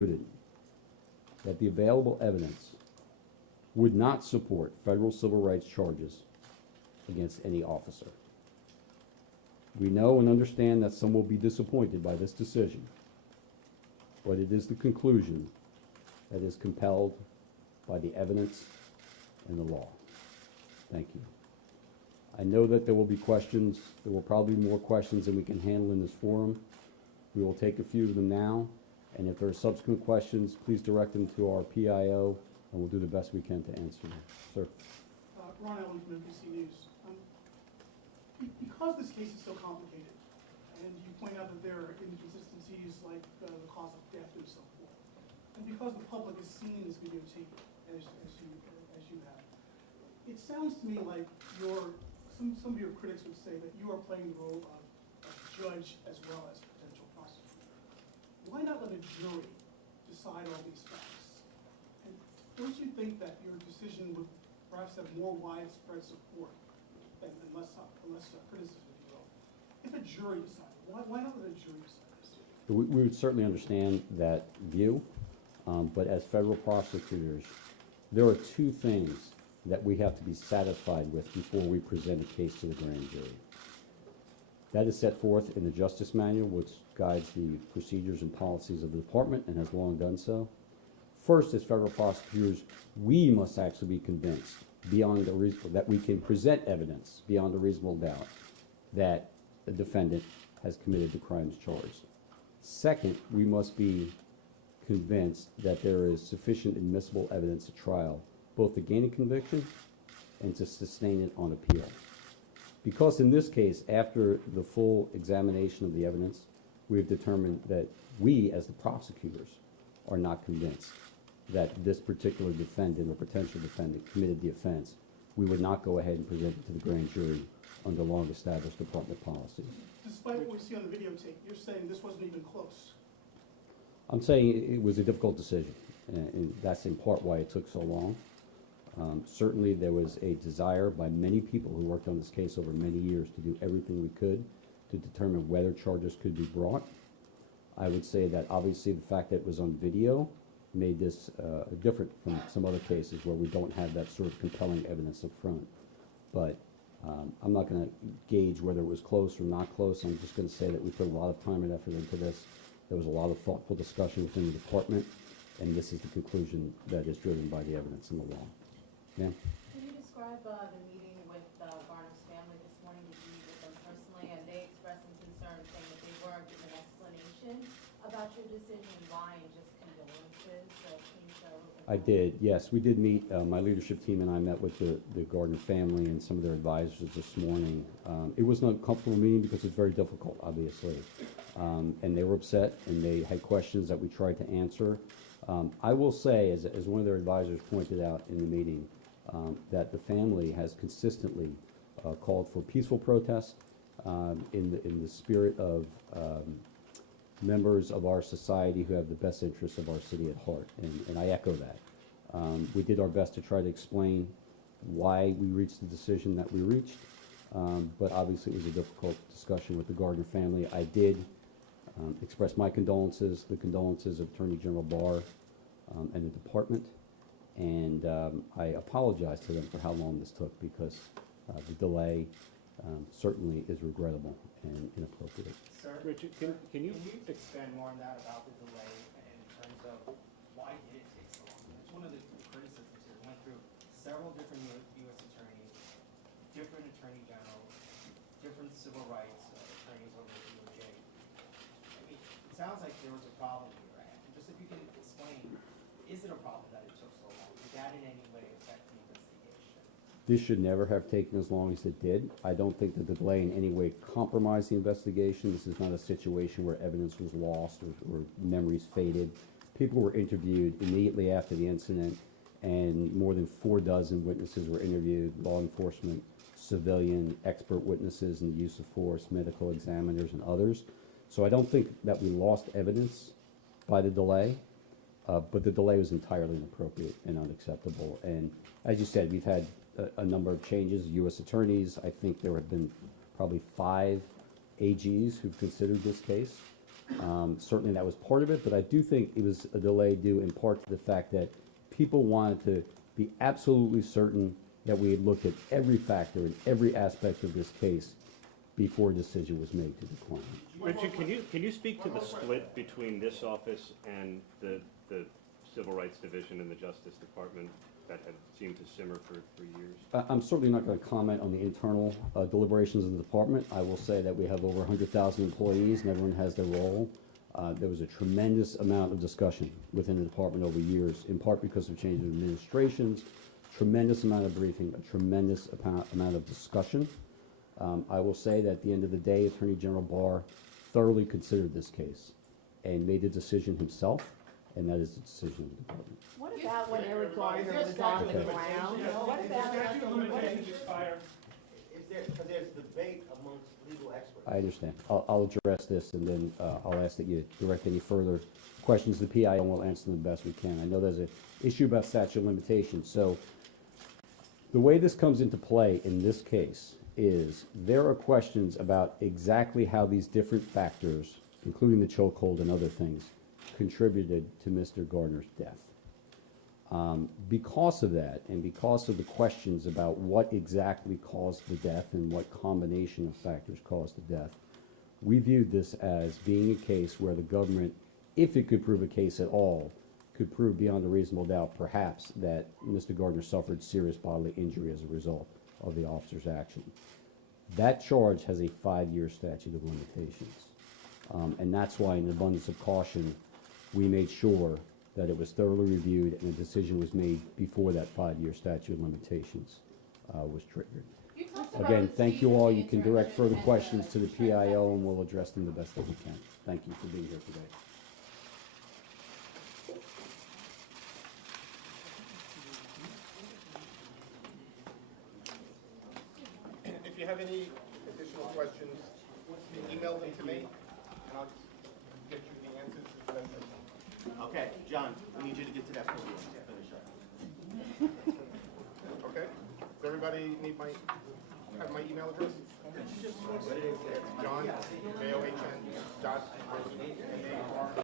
that the available evidence would not support federal civil rights charges against any officer. We know and understand that some will be disappointed by this decision, but it is the conclusion that is compelled by the evidence and the law. Thank you. I know that there will be questions. There will probably be more questions than we can handle in this forum. We will take a few of them now, and if there are subsequent questions, please direct them to our PIO, and we'll do the best we can to answer them. Sir. Ron Ellie from NBC News. Because this case is so complicated, and you point out that there are inconsistencies like the cause of death and so forth, and because the public has seen this videotape as you have, it sounds to me like some of your critics would say that you are playing the role of judge as well as potential prosecutor. Why not let a jury decide all these facts? And don't you think that your decision would perhaps have more widespread support than less criticism, if you will? If a jury decided, why not let a jury decide this? We would certainly understand that view, but as federal prosecutors, there are two things that we have to be satisfied with before we present a case to the grand jury. That is set forth in the Justice Manual, which guides the procedures and policies of the department and has long done so. First, as federal prosecutors, we must actually be convinced beyond a reasonable, that we can present evidence beyond a reasonable doubt that the defendant has committed the crimes charged. Second, we must be convinced that there is sufficient admissible evidence at trial, both to gain a conviction and to sustain it on appeal. Because in this case, after the full examination of the evidence, we have determined that we, as the prosecutors, are not convinced that this particular defendant or potential defendant committed the offense. We would not go ahead and present it to the grand jury under long-established department policies. Despite what we see on the videotape, you're saying this wasn't even close. I'm saying it was a difficult decision, and that's in part why it took so long. Certainly there was a desire by many people who worked on this case over many years to do everything we could to determine whether charges could be brought. I would say that obviously the fact that it was on video made this different from some other cases where we don't have that sort of compelling evidence up front. But I'm not going to gauge whether it was close or not close. I'm just going to say that we put a lot of time and effort into this. There was a lot of thoughtful discussion within the department, and this is the conclusion that is driven by the evidence in the law. Ma'am? Can you describe the meeting with Garner's family this morning? Did you meet with them personally? And they expressed some concern, saying that they weren't given an explanation about your decision, why, and just condolences. So can you show? I did, yes. We did meet, my leadership team and I met with the Gardner family and some of their advisors this morning. It was an uncomfortable meeting because it's very difficult, obviously. And they were upset, and they had questions that we tried to answer. I will say, as one of their advisors pointed out in the meeting, that the family has consistently called for peaceful protest in the spirit of members of our society who have the best interests of our city at heart, and I echo that. We did our best to try to explain why we reached the decision that we reached, but obviously it was a difficult discussion with the Gardner family. I did express my condolences, the condolences of Attorney General Barr and the department, and I apologize to them for how long this took, because the delay certainly is regrettable and inappropriate. Sir, Richard, can you expand more on that about the delay in terms of why did it take so long? It's one of the criticisms here. We went through several different U.S. attorneys, different attorney generals, different civil rights attorneys over the DOJ. I mean, it sounds like there was a problem here. And just if you can explain, is it a problem that it took so long? Did that in any way affect the investigation? This should never have taken as long as it did. I don't think that the delay in any way compromised the investigation. This is not a situation where evidence was lost or memories faded. People were interviewed immediately after the incident, and more than 46 witnesses were interviewed: law enforcement, civilian, expert witnesses in the use of force, medical examiners, and others. So I don't think that we lost evidence by the delay, but the delay was entirely inappropriate and unacceptable. And as you said, we've had a number of changes. U.S. attorneys, I think there have been probably 5 AGs who've considered this case. Certainly that was part of it, but I do think it was a delay due in part to the fact that people wanted to be absolutely certain that we had looked at every factor and every aspect of this case before a decision was made to decline. Richard, can you speak to the split between this office and the Civil Rights Division in the Justice Department that had seemed to simmer for years? I'm certainly not going to comment on the internal deliberations of the department. I will say that we have over 100,000 employees and everyone has their role. There was a tremendous amount of discussion within the department over years, in part because of change of administrations, tremendous amount of briefing, a tremendous amount of discussion. I will say that at the end of the day, Attorney General Barr thoroughly considered this case and made a decision himself, and that is the decision of the department. What about when Eric Garner was on the ground? What about Statute of limitations expired. Is there, because there's debate amongst legal experts. I understand. I'll address this, and then I'll ask that you direct any further questions to the PIO, and we'll answer them the best we can. I know there's an issue about statute of limitations. So the way this comes into play in this case is there are questions about exactly how these different factors, including the chokehold and other things, contributed to Mr. Gardner's death. Because of that, and because of the questions about what exactly caused the death and what combination of factors caused the death, we viewed this as being a case where the government, if it could prove a case at all, could prove beyond a reasonable doubt, perhaps, that Mr. Gardner suffered serious bodily injury as a result of the officer's action. That charge has a 5-year statute of limitations. And that's why, in an abundance of caution, we made sure that it was thoroughly reviewed and a decision was made before that 5-year statute of limitations was triggered. You talked about Again, the thank speed you of all. the You can direct further interaction questions and to the the PIO, and transactions. we'll address them the best that we can. Thank you for being here today. If you have any additional questions, email them to me, and I'll get you the answers as best I can. Okay, John, I need you to get to that podium to finish up. Okay? Does everybody need have my email address? John, John, dot,